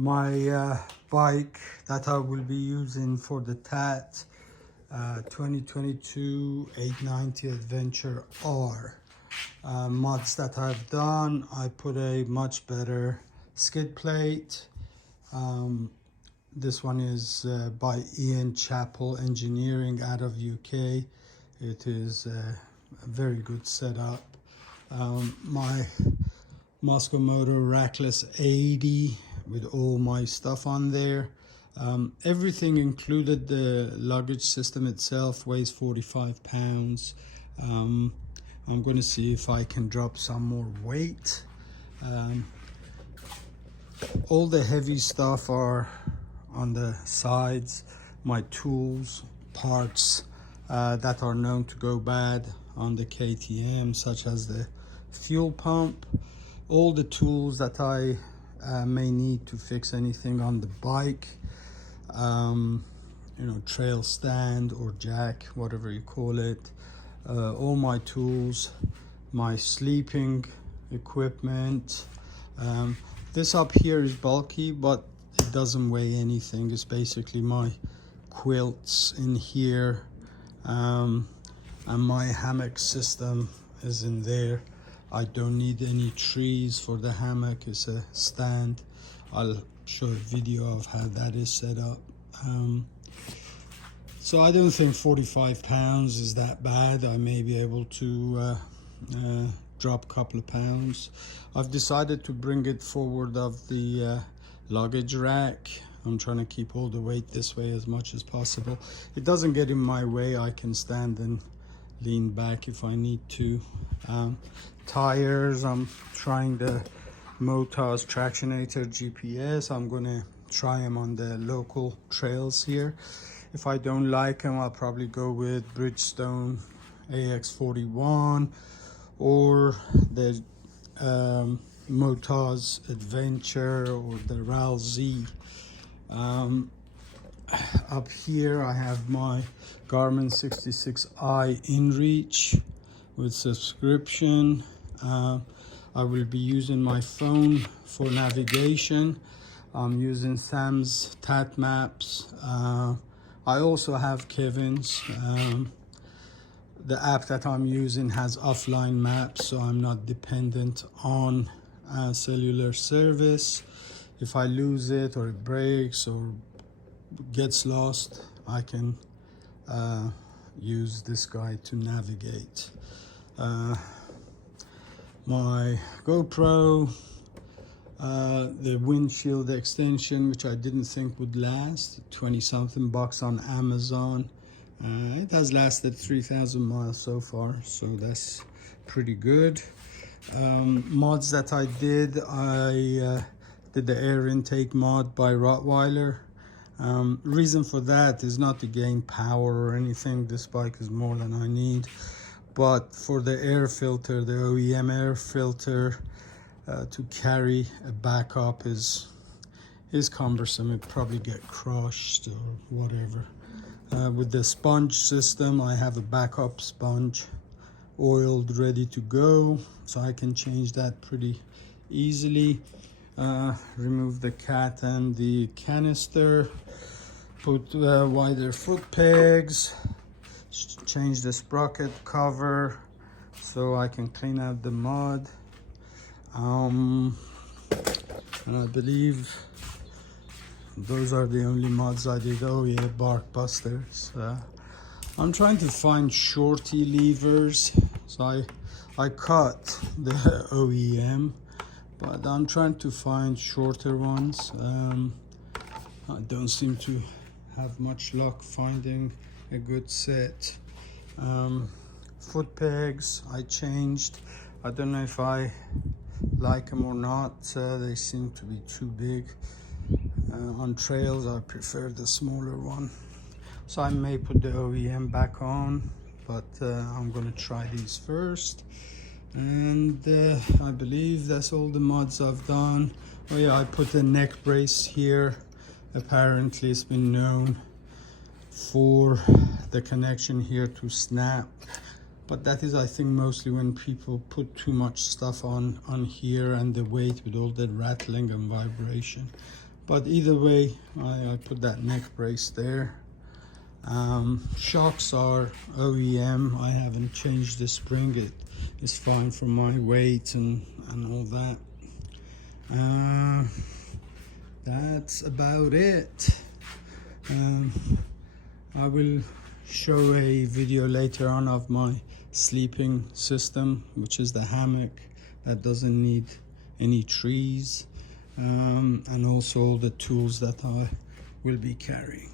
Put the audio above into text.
My bike that I will be using for the TAT 2022 890 Adventure R. Mods that I've done, I put a much better skid plate. This one is by Ian Chappell Engineering out of UK. It is a very good setup. My Moscow Motor Rackless 80 with all my stuff on there. Everything included, the luggage system itself weighs 45 pounds. I'm going to see if I can drop some more weight. All the heavy stuff are on the sides. My tools, parts that are known to go bad on the KTM, such as the fuel pump. All the tools that I may need to fix anything on the bike, you know, trail stand or jack, whatever you call it. All my tools, my sleeping equipment. This up here is bulky, but it doesn't weigh anything. It's basically my quilts in here, and my hammock system is in there. I don't need any trees for the hammock. It's a stand. I'll show a video of how that is set up. So I don't think 45 pounds is that bad. I may be able to drop a couple of pounds. I've decided to bring it forward of the luggage rack. I'm trying to keep all the weight this way as much as possible. It doesn't get in my way. I can stand and lean back if I need to. Tires, I'm trying the Motors Tractionator GPS. I'm gonna try them on the local trails here. If I don't like them, I'll probably go with Bridgestone AX41 or the Motors Adventure or the RAL Z. Up here I have my Garmin 66i InReach with subscription. I will be using my phone for navigation. I'm using Sam's TAT maps. I also have Kevin's. The app that I'm using has offline maps, so I'm not dependent on cellular service. If I lose it or it breaks or gets lost, I can use this guy to navigate. My GoPro, the windshield extension, which I didn't think would last, 20 something bucks on Amazon. It has lasted 3,000 miles so far, so that's pretty good. Mods that I did did the air intake mod by Rottweiler. Reason for that is not to gain power or anything. This bike is more than I need. But for the air filter, the OEM air filter, to carry a backup is cumbersome. It probably get crushed or whatever. With the sponge system, I have a backup sponge oiled, ready to go, so I can change that pretty easily. Remove the cat and the canister, put wider foot pegs, change the sprocket cover so I can clean out the mud. And I believe those are the only mods I did. Oh yeah, bark busters. I'm trying to find shorty levers, so I cut the OEM, but I'm trying to find shorter ones. I don't seem to have much luck finding a good set. Foot pegs I changed. I don't know if I like them or not. They seem to be too big. On trails I prefer the smaller one, so I may put the OEM back on, but I'm gonna try these first. And I believe that's all the mods I've done. Oh yeah, I put a neck brace here. Apparently it's been known for the connection here to snap, but that is, I think, mostly when people put too much stuff on here and the weight with all the rattling and vibration. But either way, I put that neck brace there. Shocks are OEM. I haven't changed the spring. It is fine for my weight and all that. That's about it. I will show a video later on of my sleeping system, which is the hammock that doesn't need any trees, and also the tools that I will be carrying.